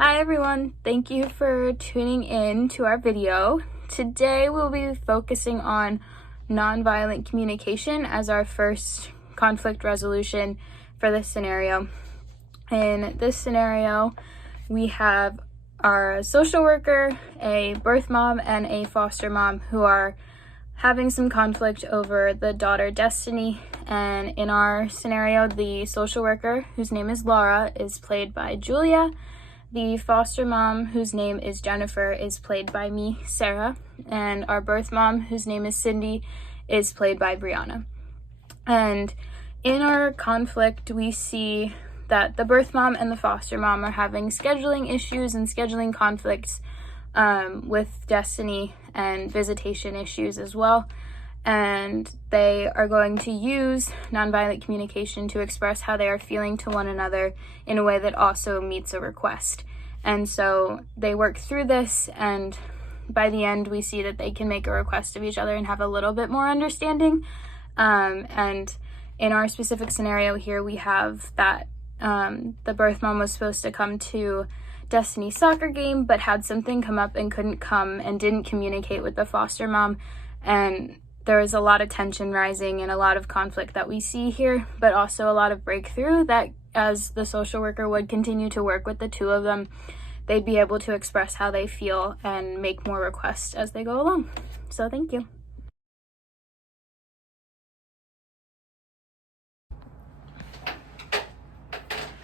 Hi everyone, thank you for tuning in to our video. Today we'll be focusing on nonviolent communication as our first conflict resolution for this scenario. In this scenario, we have our social worker, a birth mom, and a foster mom who are having some conflict over the daughter Destiny. And in our scenario, the social worker, whose name is Laura, is played by Julia. The foster mom, whose name is Jennifer, is played by me, Sarah, and our birth mom, whose name is Cindy, is played by Brianna. And in our conflict, we see that the birth mom and the foster mom are having scheduling issues and scheduling conflicts with Destiny and visitation issues as well. And they are going to use nonviolent communication to express how they are feeling to one another in a way that also meets a request. And so they work through this, and by the end we see that they can make a request of each other and have a little bit more understanding. And in our specific scenario here, we have that the birth mom was supposed to come to Destiny's soccer game but had something come up and couldn't come and didn't communicate with the foster mom, and there is a lot of tension rising and a lot of conflict that we see here, but also a lot of breakthrough that as the social worker would continue to work with the two of them, they'd be able to express how they feel and make more requests as they go along. So thank you.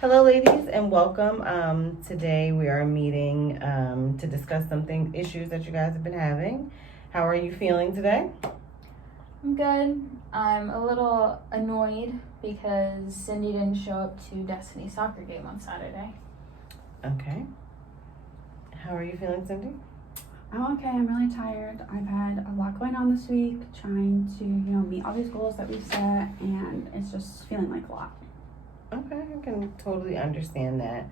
Hello ladies and welcome. Today we are meeting to discuss issues that you guys have been having. How are you feeling today? I'm good. I'm a little annoyed because Cindy didn't show up to Destiny's soccer game on Saturday. Okay. How are you feeling, Cindy? I'm okay. I'm really tired. I've had a lot going on this week, trying to, meet all these goals that we've set, and it's just feeling like a lot. Okay, I can totally understand that.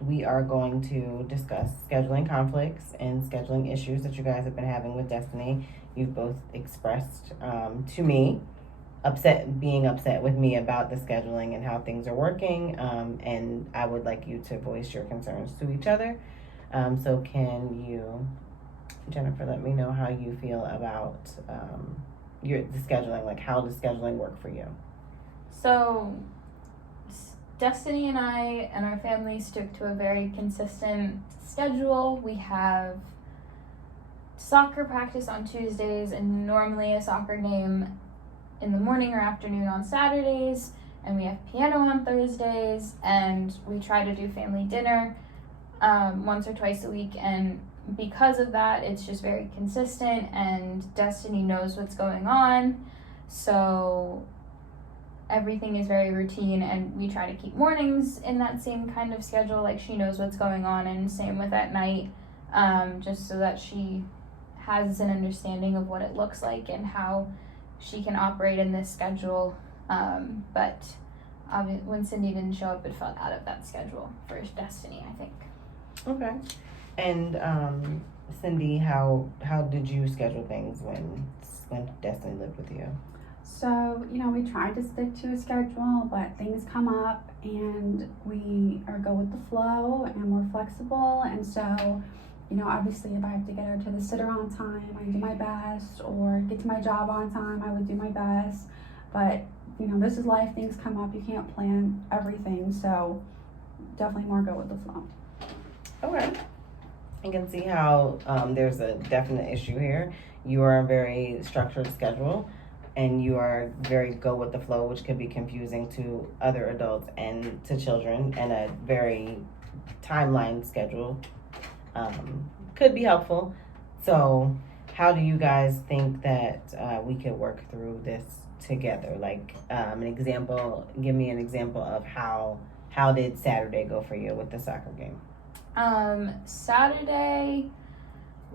We are going to discuss scheduling conflicts and scheduling issues that you guys have been having with Destiny. You've both expressed to me being upset with me about the scheduling and how things are working, and I would like you to voice your concerns to each other. So can you, Jennifer, let me know how you feel about the scheduling, like how does scheduling work for you? So Destiny and I and our family stick to a very consistent schedule. We have soccer practice on Tuesdays and normally a soccer game in the morning or afternoon on Saturdays, and we have piano on Thursdays, and we try to do family dinner once or twice a week. And because of that, it's just very consistent, and Destiny knows what's going on, so everything is very routine, and we try to keep mornings in that same kind of schedule, like she knows what's going on, and same with at night, just so that she has an understanding of what it looks like and how she can operate in this schedule. But when Cindy didn't show up, it fell out of that schedule for Destiny, I think. Okay. And Cindy, how did you schedule things when Destiny lived with you? So, we try to stick to a schedule, but things come up and we go with the flow and we're flexible. And so, obviously if I have to get her to the sitter on time, I do my best, or get to my job on time, I would do my best. But, this is life, things come up, you can't plan everything. So definitely more go with the flow. Okay. I can see how there's a definite issue here. You are a very structured schedule, and you are very go with the flow, which can be confusing to other adults and to children, and a very timeline schedule could be helpful. So how do you guys think that we could work through this together? Like give me an example of how did Saturday go for you with the soccer game? Saturday,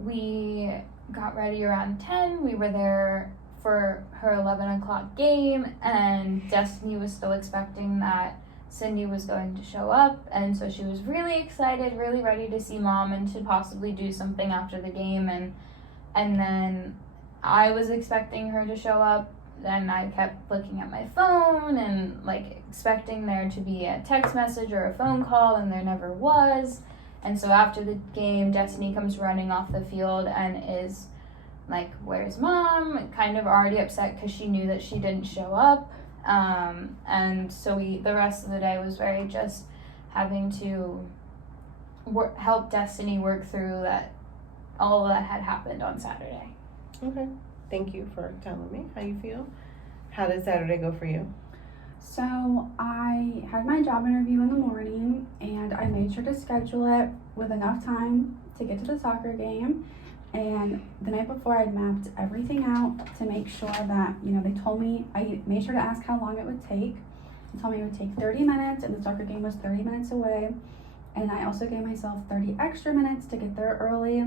we got ready around 10. We were there for her 11 o'clock game, and Destiny was still expecting that Cindy was going to show up, and so she was really excited, really ready to see mom and to possibly do something after the game. And then I was expecting her to show up, and I kept looking at my phone and expecting there to be a text message or a phone call, and there never was. And so after the game, Destiny comes running off the field and is like, where's mom? Kind of already upset because she knew that she didn't show up. And so the rest of the day was very just having to help Destiny work through all that had happened on Saturday. Okay. Thank you for telling me how you feel. How did Saturday go for you? So I had my job interview in the morning, and I made sure to schedule it with enough time to get to the soccer game. And the night before, I'd mapped everything out to make sure that, they told me, I made sure to ask how long it would take. They told me it would take 30 minutes, and the soccer game was 30 minutes away. And I also gave myself 30 extra minutes to get there early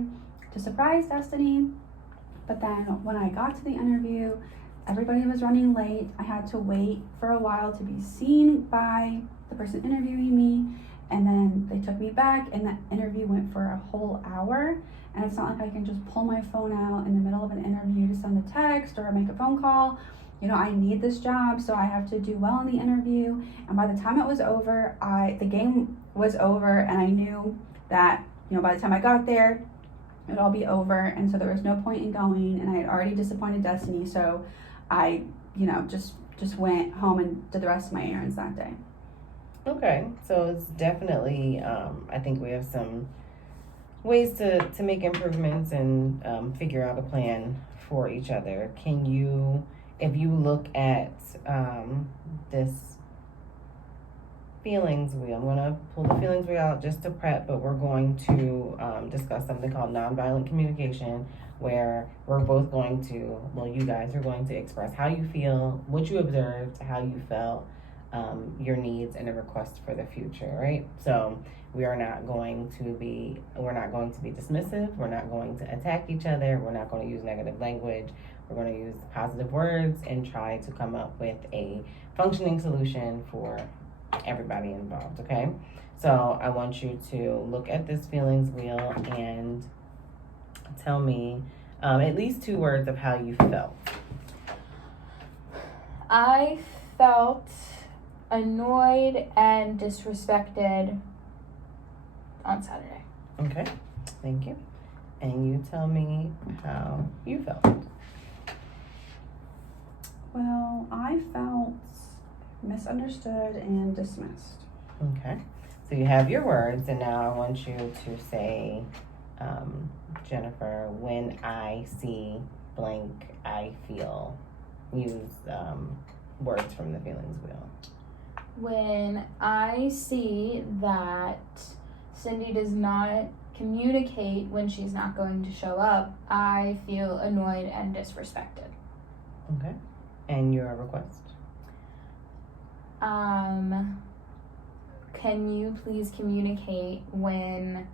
to surprise Destiny. But then when I got to the interview, everybody was running late. I had to wait for a while to be seen by the person interviewing me. And then they took me back, and that interview went for a whole hour. And it's not like I can just pull my phone out in the middle of an interview to send a text or make a phone call. I need this job, so I have to do well in the interview. And by the time it was over, the game was over, and I knew that, by the time I got there, it'd all be over. And so there was no point in going, and I had already disappointed Destiny. So I, just went home and did the rest of my errands that day. Okay, so it's definitely, I think we have some ways to make improvements and figure out a plan for each other. Can you, if you look at this feelings wheel, I'm going to pull the feelings wheel out just to prep, but we're going to discuss something called nonviolent communication, where we're both going to, you guys are going to express how you feel, what you observed, how you felt, your needs, and a request for the future, right? So we're not going to be dismissive. We're not going to attack each other. We're not going to use negative language. We're going to use positive words and try to come up with a functioning solution for everybody involved, okay? So I want you to look at this feelings wheel and tell me at least 2 words of how you felt. I felt annoyed and disrespected on Saturday. Okay, thank you. And you tell me how you felt. Well, I felt misunderstood and dismissed. Okay, so you have your words, and now I want you to say, Jennifer, when I see blank, I feel. Use words from the feelings wheel. When I see that Cindy does not communicate when she's not going to show up, I feel annoyed and disrespected. Okay, and your request? Can you please communicate when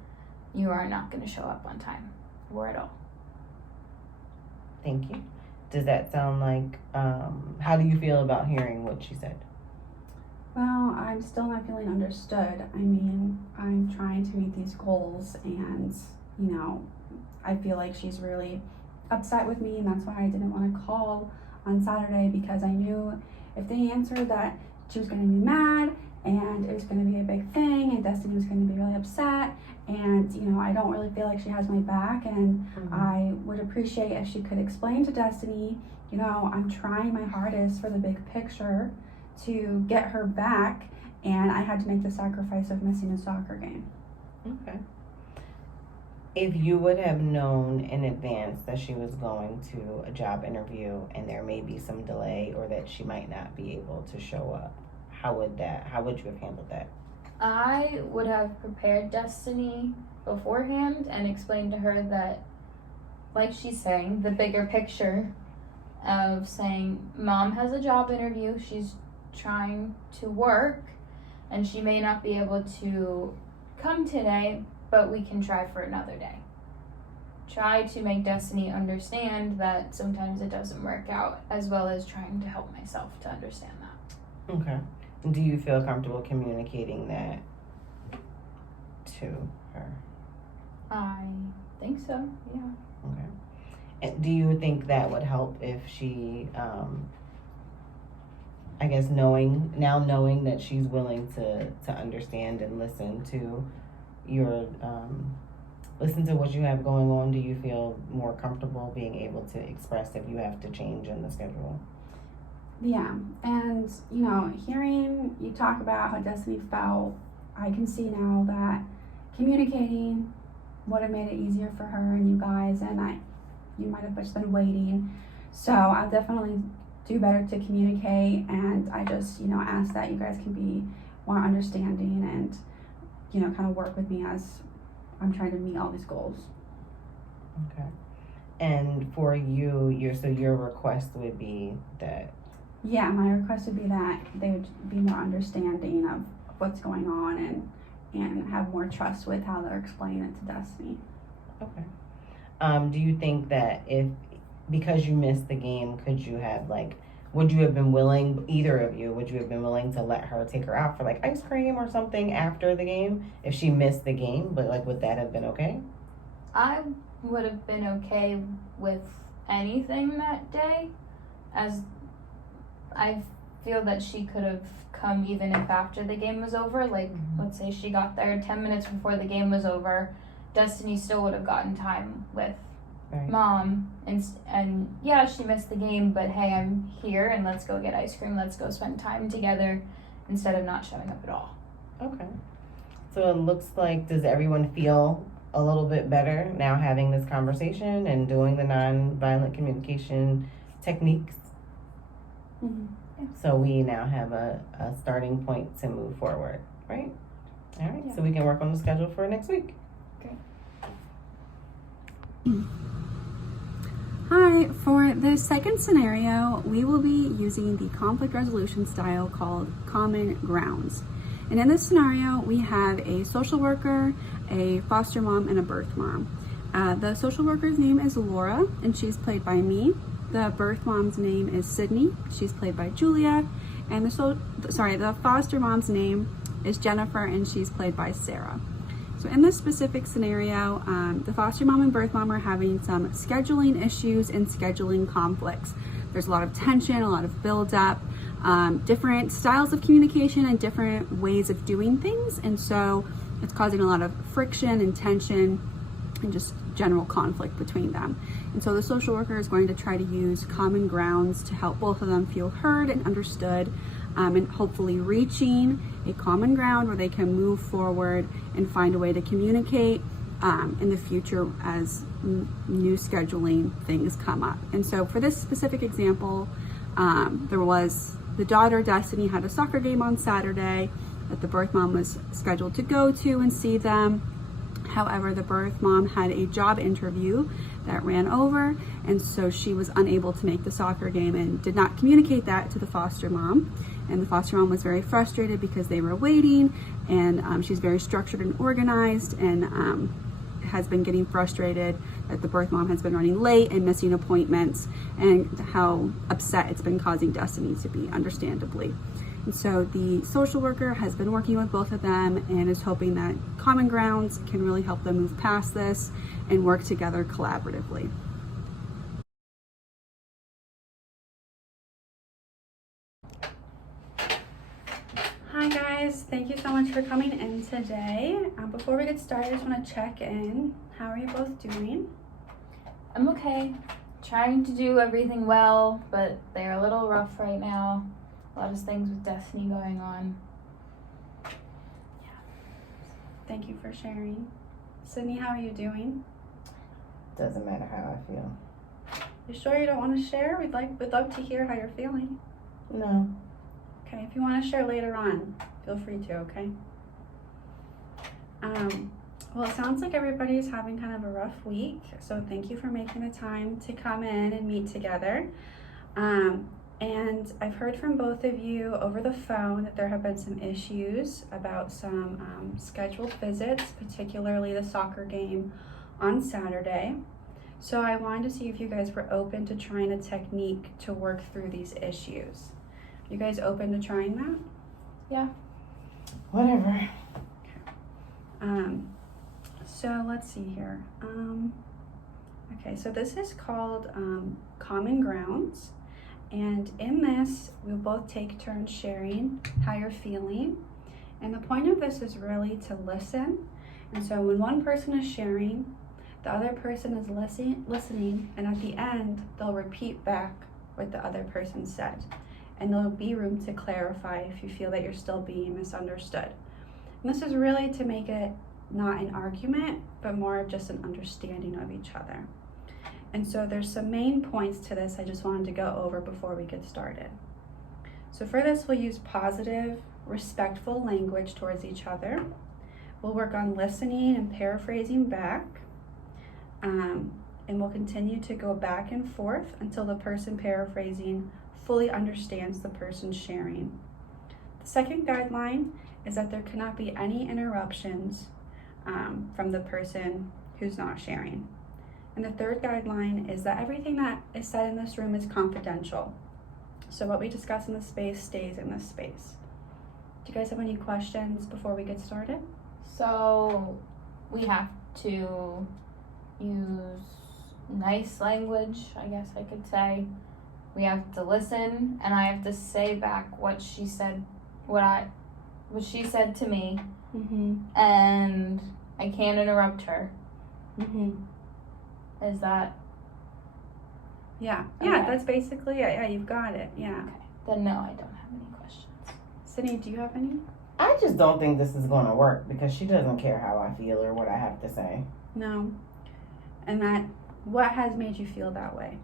you are not going to show up on time or at all? Thank you. Does that sound like, how do you feel about hearing what she said? Well, I'm still not feeling understood. I mean, I'm trying to meet these goals, and, I feel like she's really upset with me, and that's why I didn't want to call on Saturday, because I knew if they answered that she was going to be mad, and it was going to be a big thing, and Destiny was going to be really upset, and, I don't really feel like she has my back, and I would appreciate if she could explain to Destiny, I'm trying my hardest for the big picture to get her back, and I had to make the sacrifice of missing a soccer game. Okay. If you would have known in advance that she was going to a job interview and there may be some delay or that she might not be able to show up, how would you have handled that? I would have prepared Destiny beforehand and explained to her that, like she's saying, the bigger picture of saying, Mom has a job interview, she's trying to work, and she may not be able to come today, but we can try for another day. Try to make Destiny understand that sometimes it doesn't work out, as well as trying to help myself to understand that. Okay. Do you feel comfortable communicating that to her? I think so, yeah. Okay. And do you think that would help if she, I guess knowing that she's willing to understand and listen to you're listen to what you have going on, do you feel more comfortable being able to express if you have to change in the schedule? Yeah, and you know, hearing you talk about how Destiny felt, I can see now that communicating would have made it easier for her and you guys, and you might have just been waiting. So I'll definitely do better to communicate, and I just, you know, ask that you guys can be more understanding and, you know, kind of work with me as I'm trying to meet all these goals. Okay. And for you, your request would be that. Yeah, my request would be that they would be more understanding of what's going on and have more trust with how they're explaining it to Destiny. Okay. Do you think that because you missed the game, could you have would you have been willing, either of you, would you have been willing to let her take her out for ice cream or something after the game if she missed the game? But would that have been okay? I would have been okay with anything that day, as I feel that she could have come even if after the game was over. Let's say she got there 10 minutes before the game was over, Destiny still would have gotten time with Mom, and yeah, she missed the game, but hey, I'm here and let's go get ice cream, let's go spend time together instead of not showing up at all. Okay. So it looks like, does everyone feel a little bit better now having this conversation and doing the nonviolent communication techniques? Mm-hmm. Yeah. So we now have a starting point to move forward, right? All right, Yeah. So we can work on the schedule for next week. Okay. Hi, for the second scenario, we will be using the conflict resolution style called Common Grounds. And in this scenario, we have a social worker, a foster mom, and a birth mom. The social worker's name is Laura, and she's played by me. The birth mom's name is Sydney. She's played by Julia. And the foster mom's name is Jennifer, and she's played by Sarah. So in this specific scenario, the foster mom and birth mom are having some scheduling issues and scheduling conflicts. There's a lot of tension, a lot of buildup, different styles of communication and different ways of doing things. And so it's causing a lot of friction and tension and just general conflict between them. And so the social worker is going to try to use common grounds to help both of them feel heard and understood, and hopefully reaching a common ground where they can move forward and find a way to communicate in the future as new scheduling things come up. And so for this specific example, there was the daughter, Destiny, had a soccer game on Saturday that the birth mom was scheduled to go to and see them. However, the birth mom had a job interview that ran over, and so she was unable to make the soccer game and did not communicate that to the foster mom. And the foster mom was very frustrated because they were waiting, and she's very structured and organized, and has been getting frustrated that the birth mom has been running late and missing appointments, and how upset it's been causing Destiny to be, understandably. And so the social worker has been working with both of them and is hoping that common grounds can really help them move past this and work together collaboratively. Hi guys, thank you so much for coming in today. Before we get started, I just want to check in. How are you both doing? I'm okay. Trying to do everything well, but they're a little rough right now. A lot of things with Destiny going on. Thank you for sharing. Sydney, how are you doing? Doesn't matter how I feel. You sure you don't want to share? We'd love to hear how you're feeling. No. Okay, if you want to share later on, feel free to, okay? Well, it sounds like everybody's having kind of a rough week, so thank you for making the time to come in and meet together. And I've heard from both of you over the phone that there have been some issues about some scheduled visits, particularly the soccer game on Saturday. So I wanted to see if you guys were open to trying a technique to work through these issues. You guys open to trying that? Yeah. Whatever. So let's see here. Okay, so this is called Common Grounds. And in this, we'll both take turns sharing how you're feeling. And the point of this is really to listen And so when one person is sharing, the other person is listening, and at the end, they'll repeat back what the other person said. And there'll be room to clarify if you feel that you're still being misunderstood. And this is really to make it not an argument, but more of just an understanding of each other. And so there's some main points to this I just wanted to go over before we get started. So for this, we'll use positive, respectful language towards each other. We'll work on listening and paraphrasing back. And we'll continue to go back and forth until the person paraphrasing fully understands the person sharing. The second guideline is that there cannot be any interruptions from the person who's not sharing. And the third guideline is that everything that is said in this room is confidential. So what we discuss in this space stays in this space. Do you guys have any questions before we get started? So we have to use nice language, I guess I could say. We have to listen, and I have to say back what she said, what she said to me, and I can't interrupt her. Is that? Yeah, Okay. that's basically it. Yeah, you've got it. Yeah. Okay. Then no, I don't have any questions. Sydney, do you have any? I just don't think this is going to work because she doesn't care how I feel or what I have to say. No. And what has made you feel that way?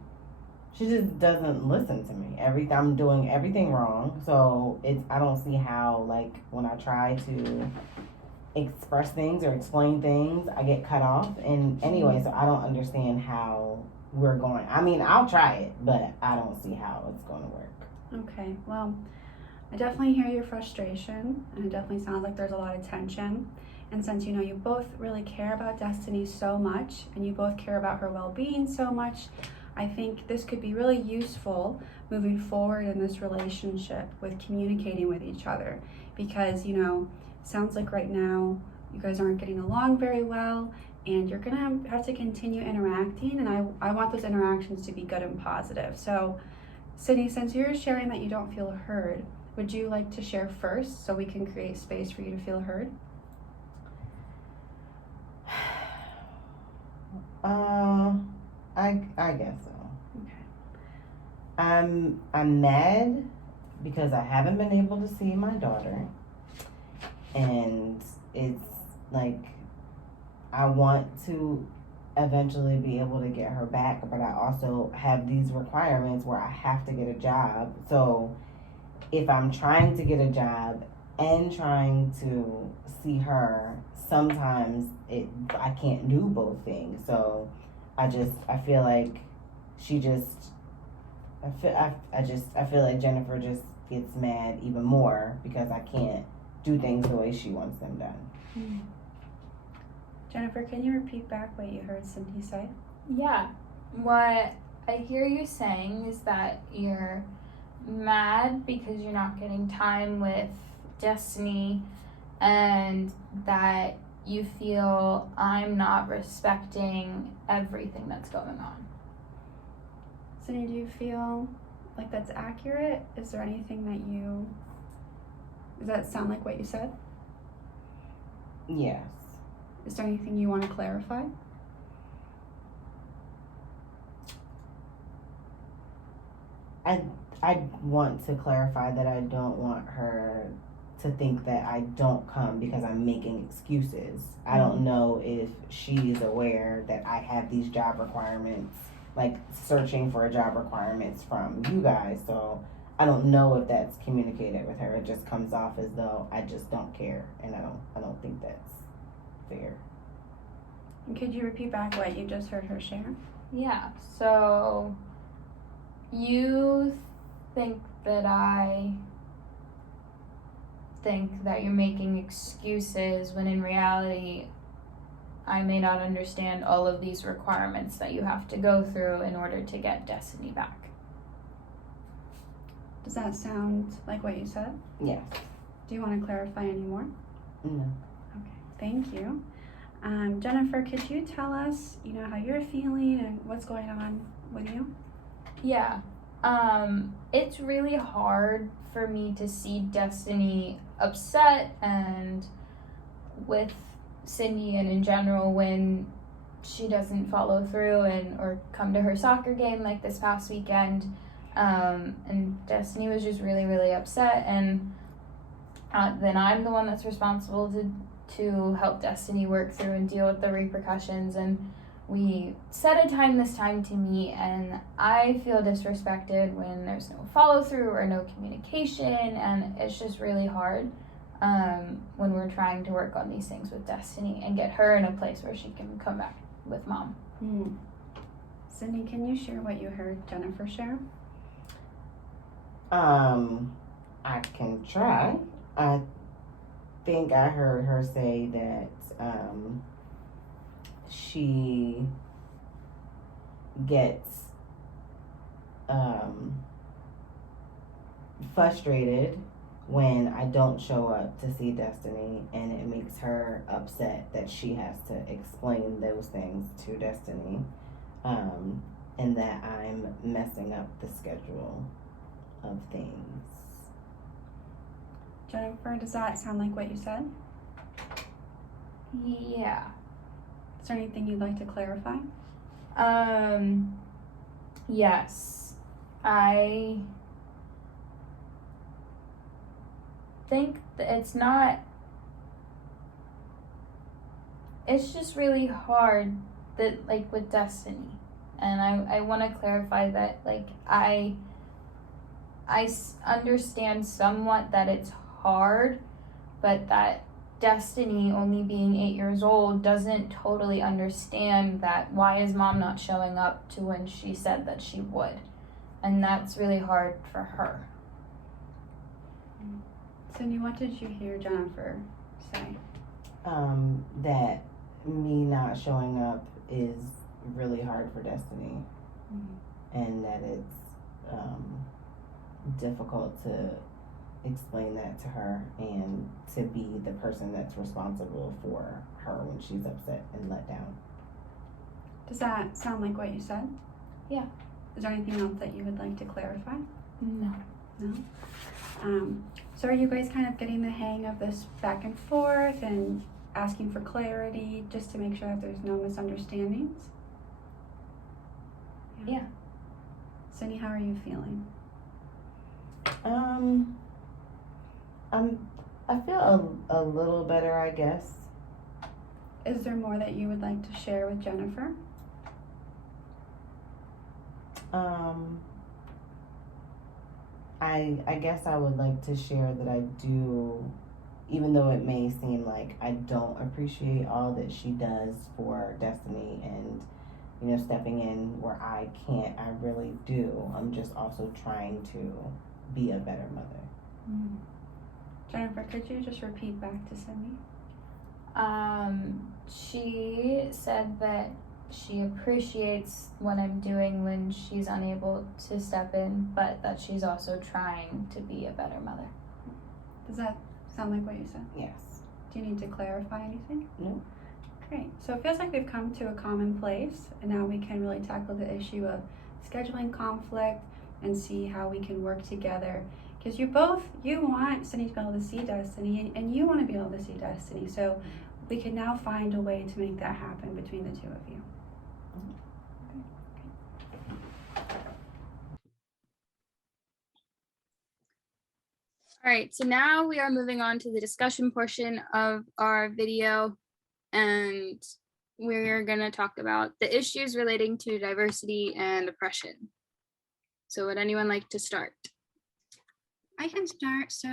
She just doesn't listen to me. I'm doing everything wrong. So I don't see how, like, when I try to express things or explain things, I get cut off. And anyway, so I don't understand how we're going. I mean, I'll try it, but I don't see how it's going to work. Okay, well, I definitely hear your frustration, and it definitely sounds like there's a lot of tension. And since you both really care about Destiny so much, and you both care about her well-being so much, I think this could be really useful moving forward in this relationship with communicating with each other. Because, sounds like right now you guys aren't getting along very well, and you're gonna have to continue interacting, and I want those interactions to be good and positive. So, Sydney, since you're sharing that you don't feel heard, would you like to share first so we can create space for you to feel heard? I guess so. Okay. I'm mad because I haven't been able to see my daughter, and it's like I want to eventually be able to get her back, but I also have these requirements where I have to get a job. So if I'm trying to get a job and trying to see her, sometimes I can't do both things. So I feel like I feel like Jennifer just gets mad even more because I can't do things the way she wants them done. Jennifer, can you repeat back what you heard Cindy say? Yeah. What I hear you saying is that you're mad because you're not getting time with Destiny, and that you feel I'm not respecting everything that's going on. Cindy, do you feel like that's accurate? Is there anything does that sound like what you said? Yes. Is there anything you want to clarify? I want to clarify that I don't want her to think that I don't come because I'm making excuses. I don't know if she's aware that I have these job requirements, like searching for job requirements from you guys. So I don't know if that's communicated with her. It just comes off as though I just don't care, and I don't think that's fair. Could you repeat back what you just heard her share? Yeah, so you think that I think that you're making excuses when in reality I may not understand all of these requirements that you have to go through in order to get Destiny back. Does that sound like what you said? Yes. Do you want to clarify any more? No. Okay, thank you. Jennifer, could you tell us, how you're feeling and what's going on with you? Yeah. It's really hard for me to see Destiny upset and with Cindy and in general when she doesn't follow through and or come to her soccer game like this past weekend. And Destiny was just really, really upset, and then I'm the one that's responsible to help Destiny work through and deal with the repercussions. And we set a time this time to meet, and I feel disrespected when there's no follow through or no communication, and it's just really hard when we're trying to work on these things with Destiny and get her in a place where she can come back with mom. Cindy, can you share what you heard Jennifer share? I can try. I think I heard her say that she gets frustrated when I don't show up to see Destiny, and it makes her upset that she has to explain those things to Destiny, and that I'm messing up the schedule of things. Jennifer, does that sound like what you said? Yeah. Is there anything you'd like to clarify? Yes. I think that it's just really hard that, like, with Destiny. And I want to clarify that, like, I understand somewhat that it's hard, but that Destiny, only being 8 years old, doesn't totally understand that why is mom not showing up to when she said that she would. And that's really hard for her. Cindy, what did you hear Jennifer say? That me not showing up is really hard for Destiny, and that it's difficult to explain that to her and to be the person that's responsible for her when she's upset and let down. Does that sound like what you said? Yeah. Is there anything else that you would like to clarify? No. No? So are you guys kind of getting the hang of this back and forth and asking for clarity just to make sure that there's no misunderstandings? Yeah. Cindy, how are you feeling? I feel a little better, I guess. Is there more that you would like to share with Jennifer? I guess I would like to share that I do, even though it may seem like I don't appreciate all that she does for Destiny and, you know, stepping in where I can't, I really do. I'm just also trying to be a better mother. Jennifer, could you just repeat back to Cindy? She said that she appreciates what I'm doing when she's unable to step in, but that she's also trying to be a better mother. Does that sound like what you said? Yes. Do you need to clarify anything? No. Great. So it feels like we've come to a common place, and now we can really tackle the issue of scheduling conflict and see how we can work together. Because you want Cindy to be able to see Destiny, and you want to be able to see Destiny. So we can now find a way to make that happen between the two of you. All right, so now we are moving on to the discussion portion of our video, and we're going to talk about the issues relating to diversity and oppression. So would anyone like to start? I can start. So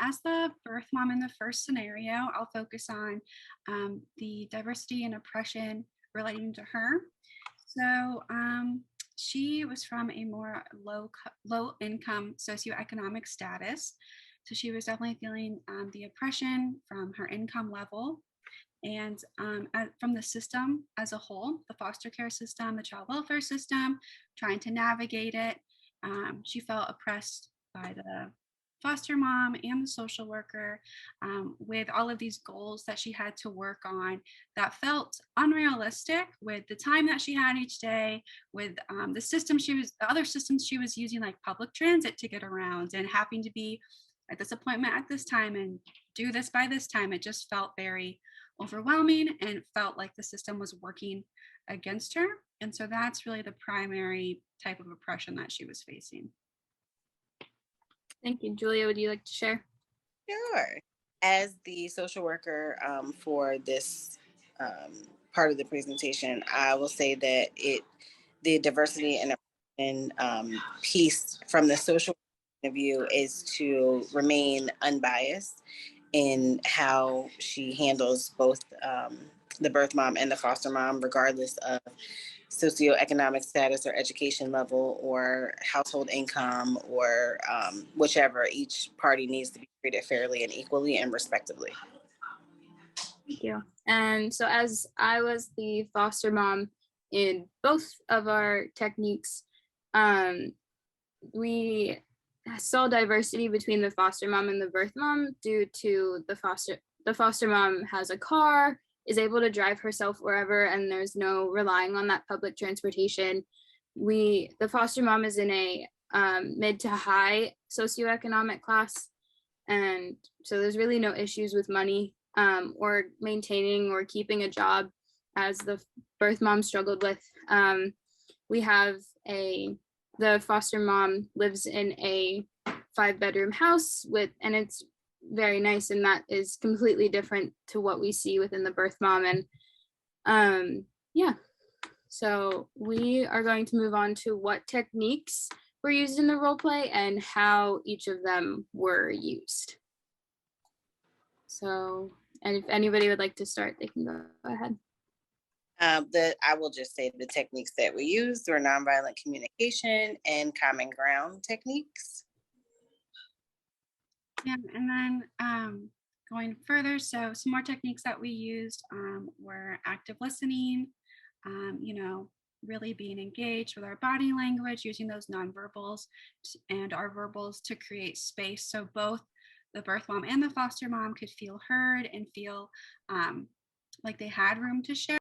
as the birth mom in the first scenario, I'll focus on the diversity and oppression relating to her. So she was from a more low income socioeconomic status. So she was definitely feeling the oppression from her income level and from the system as a whole, the foster care system, the child welfare system, trying to navigate it. She felt oppressed by the foster mom and the social worker with all of these goals that she had to work on that felt unrealistic with the time that she had each day, with the other systems she was using, like public transit to get around and having to be at this appointment at this time and do this by this time. It just felt very overwhelming and felt like the system was working against her. And so that's really the primary type of oppression that she was facing. Thank you. Julia, would you like to share? Sure. As the social worker for this part of the presentation, I will say that the diversity and piece from the social point of view is to remain unbiased in how she handles both the birth mom and the foster mom, regardless of socioeconomic status or education level or household income or whichever. Each party needs to be treated fairly and equally and respectively. Thank you. And so as I was the foster mom in both of our techniques, we saw diversity between the foster mom and the birth mom due to the foster mom has a car, is able to drive herself wherever, and there's no relying on that public transportation. The foster mom is in a mid to high socioeconomic class, and so there's really no issues with money or maintaining or keeping a job as the birth mom struggled with. We have the foster mom lives in a 5-bedroom house and it's very nice, and that is completely different to what we see within the birth mom. And yeah, so we are going to move on to what techniques were used in the role play and how each of them were used. So, and if anybody would like to start, they can go ahead. I will just say the techniques that we used were nonviolent communication and common ground techniques. Yeah, and then going further, so some more techniques that we used were active listening, really being engaged with our body language, using those nonverbals and our verbals to create space. So both the birth mom and the foster mom could feel heard and feel like they had room to share.